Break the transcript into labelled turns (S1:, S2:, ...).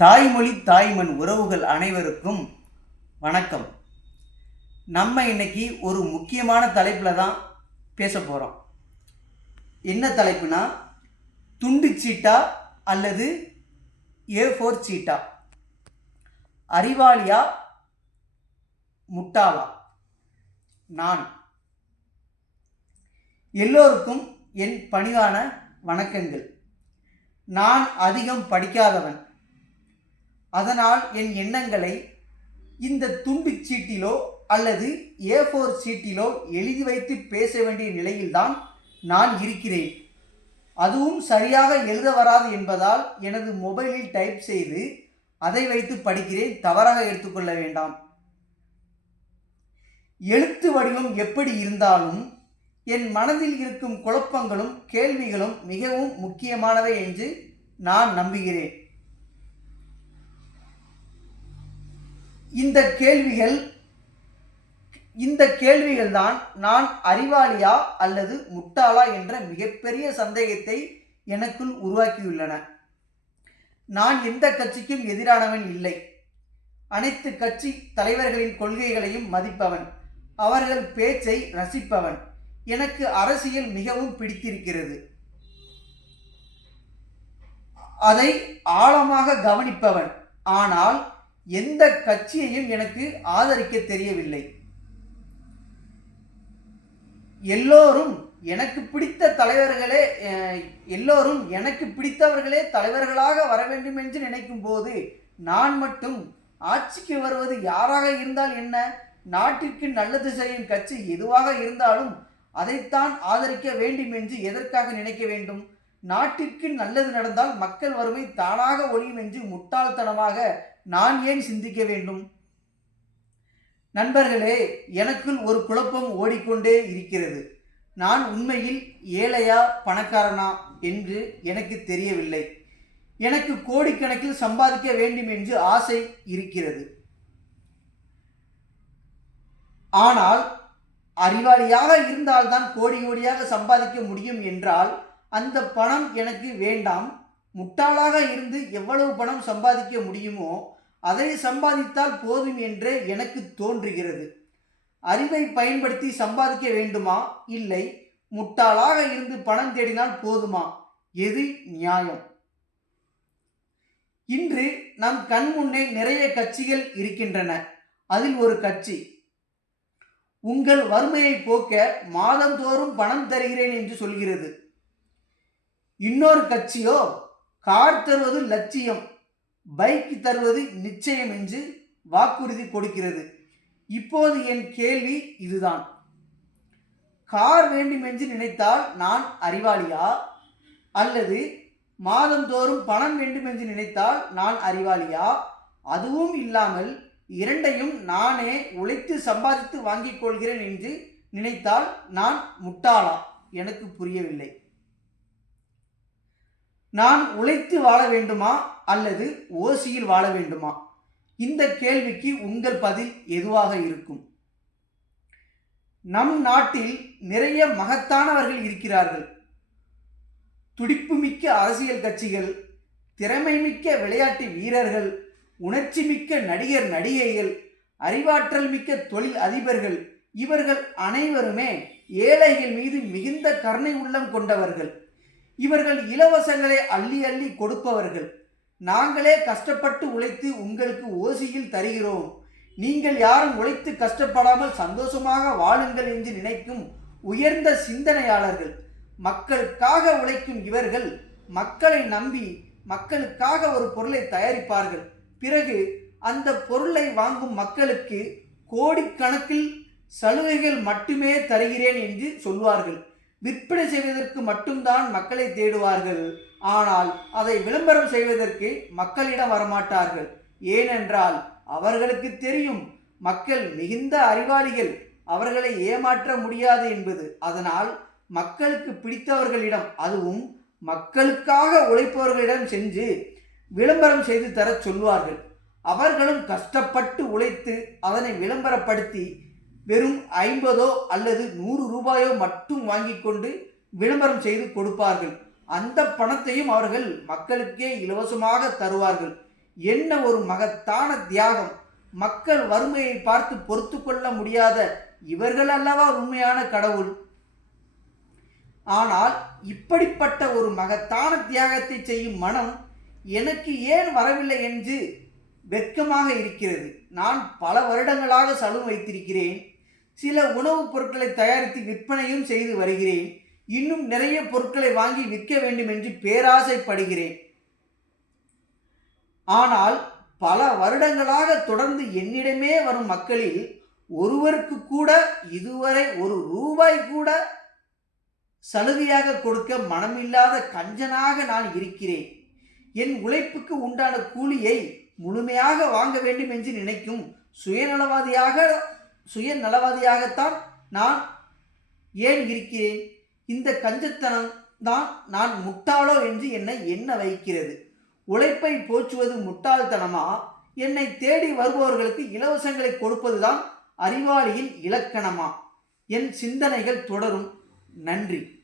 S1: தாய்மொழி தாய்மண் உறவுகள் அனைவருக்கும் வணக்கம். நம்ம இன்னைக்கு ஒரு முக்கியமான தலைப்பில் தான் பேச போகிறோம் என்ன தலைப்புனா துண்டு சீட்டா அல்லது ஏ ஃபோர் சீட்டா? அறிவாளியா முட்டாளா? நான். எல்லோருக்கும் என் பணிவான வணக்கங்கள். நான் அதிகம் படிக்காதவன். அதனால் என் எண்ணங்களை இந்த துண்டு சீட்டிலோ அல்லது ஏ ஃபோர் சீட்டிலோ எழுதி வைத்து பேச வேண்டிய நிலையில்தான் நான் இருக்கிறேன். அதுவும் சரியாக எழுத வராது என்பதால் எனது மொபைலில் டைப் செய்து அதை வைத்து படிக்கிறேன். தவறாக எடுத்துக்கொள்ள வேண்டாம். எழுத்து வடிவம் எப்படி இருந்தாலும் என் மனதில் இருக்கும் குழப்பங்களும் கேள்விகளும் மிகவும் முக்கியமானவை என்று நான் நம்புகிறேன். இந்த கேள்விகள் இந்த கேள்விகள் தான் நான் அறிவாளியா அல்லது முட்டாளா என்ற மிகப்பெரிய சந்தேகத்தை எனக்குள் உருவாக்கியுள்ளன. நான் எந்த கட்சிக்கும் எதிரானவன் இல்லை. அனைத்து கட்சி தலைவர்களின் கொள்கைகளையும் மதிப்பவன். அவர்கள் பேச்சை ரசிப்பவன். எனக்கு அரசியல் மிகவும் பிடித்திருக்கிறது. அதை ஆழமாக கவனிப்பவன். ஆனால் எந்த கட்சியையும் எனக்கு ஆதரிக்க தெரியவில்லை. எல்லோரும் எனக்கு பிடித்த தலைவர்களே எல்லோரும் எனக்கு பிடித்தவர்களே தலைவர்களாக வர வேண்டும் என்று நினைக்கும் போது நான் மட்டும் ஆட்சிக்கு வருவது யாராக இருந்தால் என்ன? நாட்டிற்கு நல்லது செய்யும் கட்சி எதுவாக இருந்தாலும் அதைத்தான் ஆதரிக்க வேண்டும் என்று எதற்காக நினைக்க வேண்டும்? நாட்டிற்கு நல்லது நடந்தால் மக்கள் வறுமை தானாக ஒழியும் என்று முட்டாள்தனமாக நான் ஏன் சிந்திக்க வேண்டும்? நண்பர்களே எனக்குள் ஒரு குழப்பம் ஓடிக்கொண்டே இருக்கிறது. நான் உண்மையில் ஏழையா பணக்காரனா என்று எனக்கு தெரியவில்லை. எனக்கு கோடிக்கணக்கில் சம்பாதிக்க வேண்டும் என்று ஆசை இருக்கிறது. ஆனால் அறிவாளியாக இருந்தால்தான் கோடி கோடியாக சம்பாதிக்க முடியும் என்றால் அந்த பணம் எனக்கு வேண்டாம். முட்டாளாக இருந்து எவ்வளவு பணம் சம்பாதிக்க முடியுமோ அதை சம்பாதித்தால் போதும் என்று எனக்கு தோன்றுகிறது. அறிவை பயன்படுத்தி சம்பாதிக்க வேண்டுமா? இல்லை. முட்டாளாக இருந்து பணம் தேடினால் போதுமா? எது நியாயம்? இன்று நம் கண் முன்னே நிறைய கட்சிகள் இருக்கின்றன. அதில் ஒரு கட்சி உங்கள் வறுமையை போக்க மாதந்தோறும் பணம் தருகிறேன் என்று சொல்கிறது. இன்னொரு கட்சியோ கார் தருவது லட்சியம் பைக் தருவது நிச்சயம் என்று வாக்குறுதி கொடுக்கிறது. இப்போது என் கேள்வி இதுதான். கார் வேண்டும் என்று நினைத்தால் நான் அறிவாளியா? அல்லது மாதந்தோறும் பணம் வேண்டும் என்று நினைத்தால் நான் அறிவாளியா? அதுவும் இல்லாமல் இரண்டையும் நானே உழைத்து சம்பாதித்து வாங்கிக் கொள்கிறேன் என்று நினைத்தால் நான் முட்டாளா? எனக்கு புரியவில்லை. நான் உழைத்து வாழ வேண்டுமா அல்லது ஓசியில் வாழ வேண்டுமா? இந்த கேள்விக்கு உங்கள் பதில் எதுவாக இருக்கும்? நம் நாட்டில் நிறைய மகத்தானவர்கள் இருக்கிறார்கள். துடிப்புமிக்க அரசியல் கட்சிகள் திறமைமிக்க விளையாட்டு வீரர்கள் உணர்ச்சிமிக்க நடிகர் நடிகைகள் அறிவாற்றல் மிக்க தொழில் அதிபர்கள் இவர்கள் அனைவருமே ஏழைகள் மீது மிகுந்த கருணை உள்ளம் கொண்டவர்கள். இவர்கள் இலவசங்களை அள்ளி அள்ளி கொடுப்பவர்கள். நாங்களே கஷ்டப்பட்டு உழைத்து உங்களுக்கு ஓசியில் தருகிறோம். நீங்கள் யாரும் உழைத்து கஷ்டப்படாமல் சந்தோஷமாக வாழுங்கள் என்று நினைக்கும் உயர்ந்த சிந்தனையாளர்கள். மக்களுக்காக உழைக்கும் இவர்கள் மக்களை நம்பி மக்களுக்காக ஒரு பொருளை தயாரிப்பார்கள். பிறகு அந்த பொருளை வாங்கும் மக்களுக்கு கோடிக்கணக்கில் சலுகைகள் மட்டுமே தருகிறேன் என்று சொல்வார்கள். விற்பனை செய்வதற்கு மட்டும்தான் மக்களை தேடுவார்கள். ஆனால் அதை விளம்பரம் செய்வதற்கு மக்களிடம் வரமாட்டார்கள். ஏனென்றால் அவர்களுக்கு தெரியும் மக்கள் மிகுந்த அறிவாளிகள். அவர்களை ஏமாற்ற முடியாது என்பது. அதனால் மக்களுக்கு பிடித்தவர்களிடம் அதுவும் மக்களுக்காக உழைப்பவர்களிடம் சென்று விளம்பரம் செய்து தரச் சொல்வார்கள் அவர்களும் கஷ்டப்பட்டு உழைத்து அதனை விளம்பரப்படுத்தி வெறும் ஐம்பதோ அல்லது நூறு ரூபாயோ மட்டும் வாங்கி கொண்டு விளம்பரம் செய்து கொடுப்பார்கள். அந்த பணத்தையும் அவர்கள் மக்களுக்கே இலவசமாக தருவார்கள். என்ன ஒரு மகத்தான தியாகம்! மக்கள் வறுமையை பார்த்து பொறுத்து கொள்ள முடியாத இவர்கள் அல்லவா உண்மையான கடவுள்? ஆனால் இப்படிப்பட்ட ஒரு மகத்தான தியாகத்தை செய்யும் மனம் எனக்கு ஏன் வரவில்லை என்று வெட்கமாக இருக்கிறது. நான் பல வருடங்களாக சலூன் வைத்திருக்கிறேன். சில உணவுப் பொருட்களை தயாரித்து விற்பனையும் செய்து வருகிறேன். இன்னும் நிறைய பொருட்களை வாங்கி விற்க வேண்டும் என்று பேராசைப்படுகிறேன். ஆனால் பல வருடங்களாக தொடர்ந்து என்னிடமே வரும் மக்களில் ஒருவருக்கு கூட இதுவரை ஒரு ரூபாய் கூட சலுகையாக கொடுக்க மனமில்லாத கஞ்சனாக நான் இருக்கிறேன். என் உழைப்புக்கு உண்டான கூலியை முழுமையாக வாங்க வேண்டும் என்று நினைக்கும் சுயநலவாதியாக சுயநலவாதியாகத்தான் நான் ஏன் இருக்கிறேன்? இந்த கஞ்சத்தனம் தான் நான் முட்டாளோ என்று என்னை எண்ண வைக்கிறது. உழைப்பை போற்றுவது முட்டாள்தனமா? என்னை தேடி வருபவர்களுக்கு இலவசங்களை கொடுப்பதுதான் அறிவாளியின் இலக்கணமா? என் சிந்தனைகள் தொடரும். நன்றி.